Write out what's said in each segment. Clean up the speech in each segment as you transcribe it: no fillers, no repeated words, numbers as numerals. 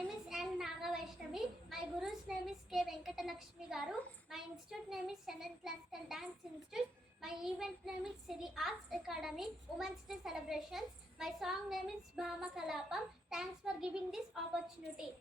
name is N. Nagavaishnavi. My guru's name is K. Venkatalakshmi Garu. My institute name is Chennai Classical Dance Institute. My event name is Siri Arts Academy Women's Day Celebrations. My song name is Bhama Kalapam. Thanks for giving this opportunity.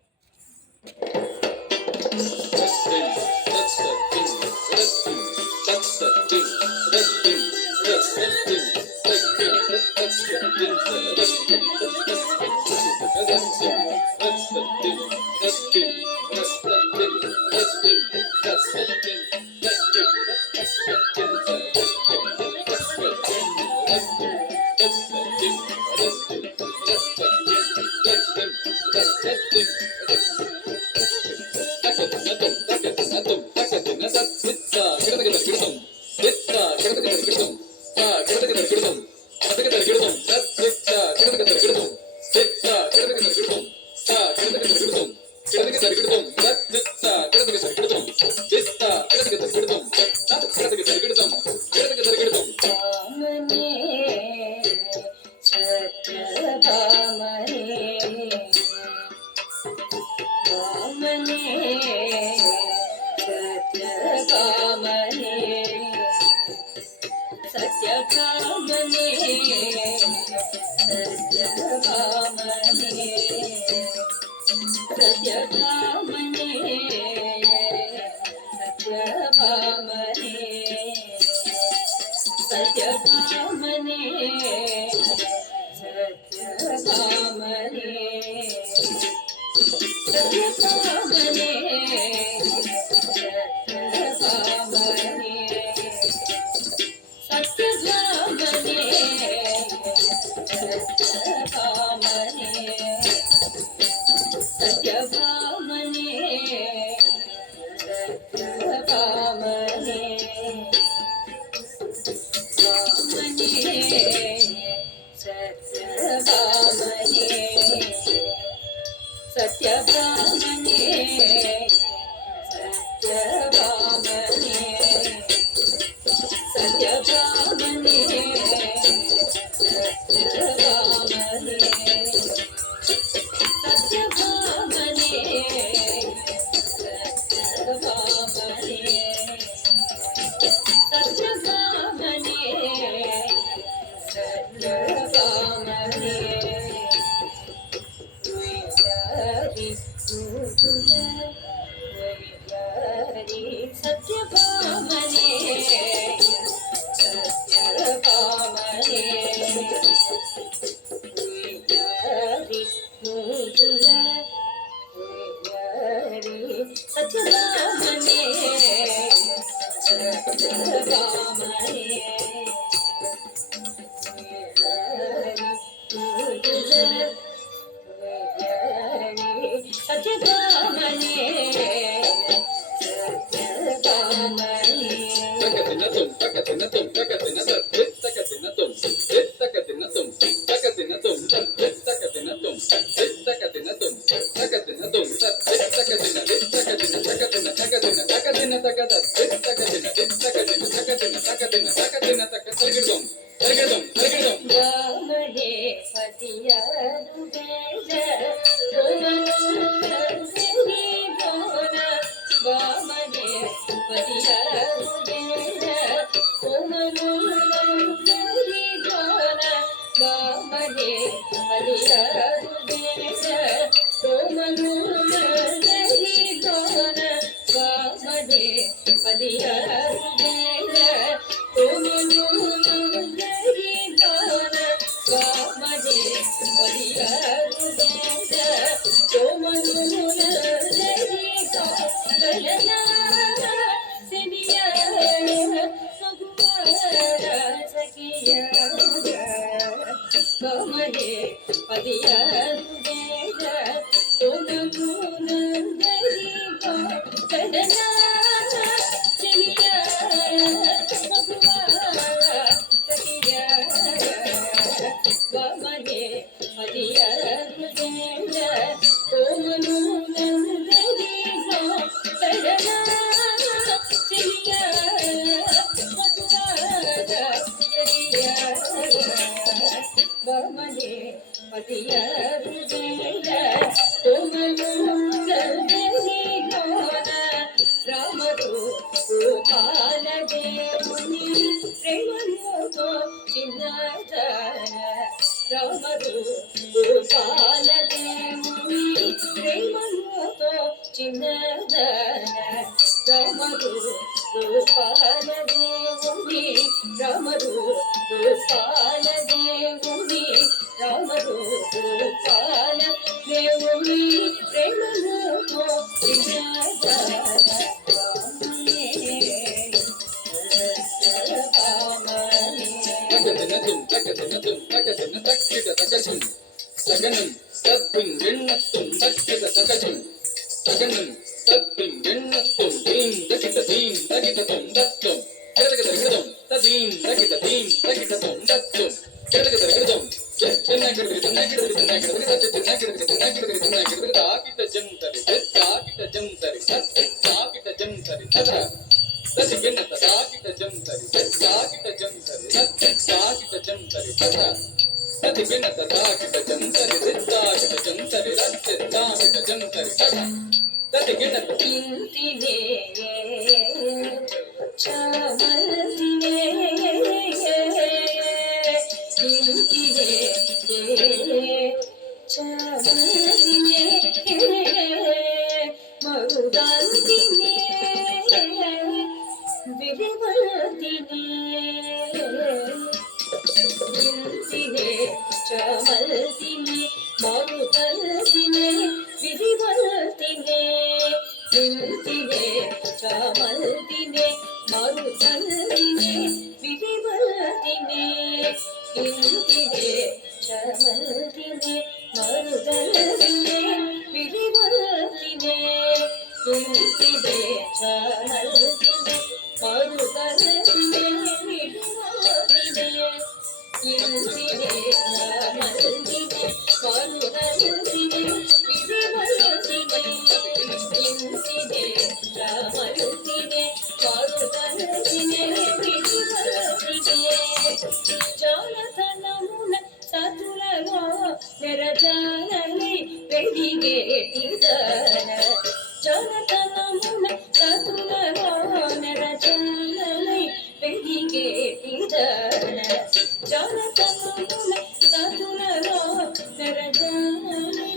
Mane, Madiya, Vijaya, Tomalu. గిన్నత్తుం దక్కిట తకజం తగనం తత్తిం గిన్నత్తుం దీం దకిట దత్తం జగదగదగదం తదీం దకిట దత్తం జగదగదగదం తాకిట జంతరి తాకిట జంతరి తాకిట జంతరి తదరా తది గిన్నత తాకిట జంతరి తాకిట జంతరి తాకిట జంతరి తదరా తది గిన్నత తాకిట జంతరి తాకిట జంతరి తాకిట జంతరి తదరా తది గిన్నత ఇంటినే చామల్తినే ఇంటినే చామల్తినే మరుదంతినే విరివల్తినే ఇంటినే చామల్తినే మరుదంతినే విరివల్తినే ఇంటినే చామల్తినే మరుదంతినే విరివల్తినే ఇంటినే చామల్తినే మరుదంతినే విరివల్తినే ఇంటినే చామల్తినే మరుదంతినే విరివల్తినే ఇంటినే చామల్తినే మరుదంతినే విరివల్తినే ఇంటినే చామల్తినే మరుదంతినే విరివల్తినే జానతనమున సతులలో నెరజానని వెదిగేటిదన జానతనమున సతులలో నెరజానని వెదిగేటిదన జానతనమున సతులలో నెరజానని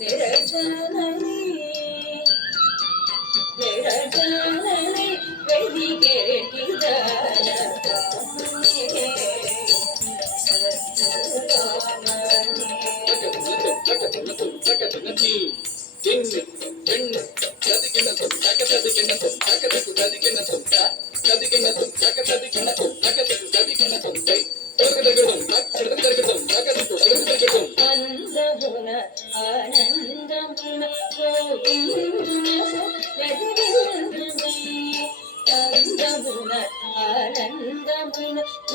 నెరజానని నెరజానని వెదిగేటిదన అందమున ఆనందమున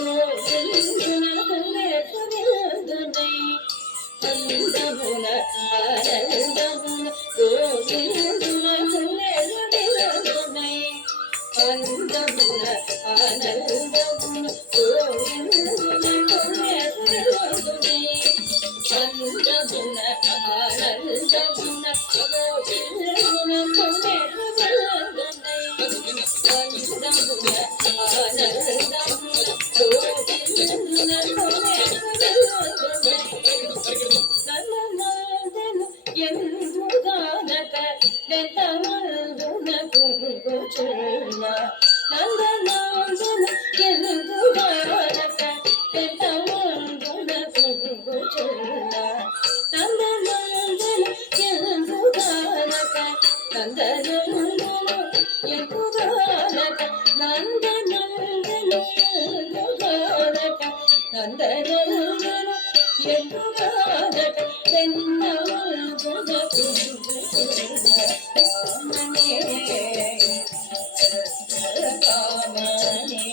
గోవిందునకు వెదవిందునై అందమున ఆనందమున గోవిందునకు వెదవిందునై అందమున ఆనందమున గోవిందునకు వెదవిందునై అందమున ఆనందమున గోవిందునకు వెదవిందునై అందమున ఆనందమున గోవిందునకు వెదవిందునై అందమున ఆనందమున గోవిందునకు వెదవిందునై నన్ననాదను ఎందుగానక గతమందున కుంగుచున్న నందనాదను ఎందుగానక గతమందున కుంగుచున్న నందనాదను ఎందుగానక నందనందను ఎందుగానక నందనందను ఎందుగానక నందనందను ఎందుగానక వెన్నమందున కుంగుచున్న కామనే కామనే